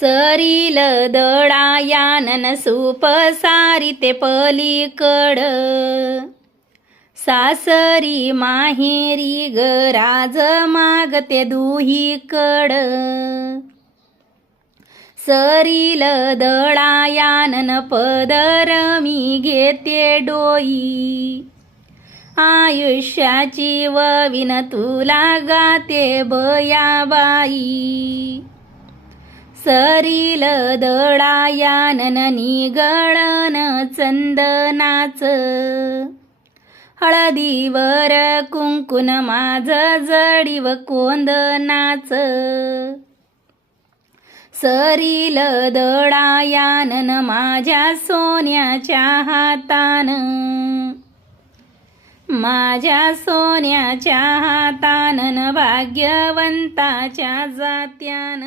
सरील दळायानन soup सारिते पलीकड, सासरी माहेरी ग राज मागते दुहीकड. सरील दळायानन पदर मी घेते डोई, आयुष्याची वविन तुला गाते बयाबाई. सरील दळायानन निगळन चंदनाच, हळदीवर कुंकुन माझ जडीव कोंदनाच. सरील दळायानन माझ्या सोन्याच्या हातान, माझ्या सोन्याच्या हातानन भाग्यवंताच्या जात्यान.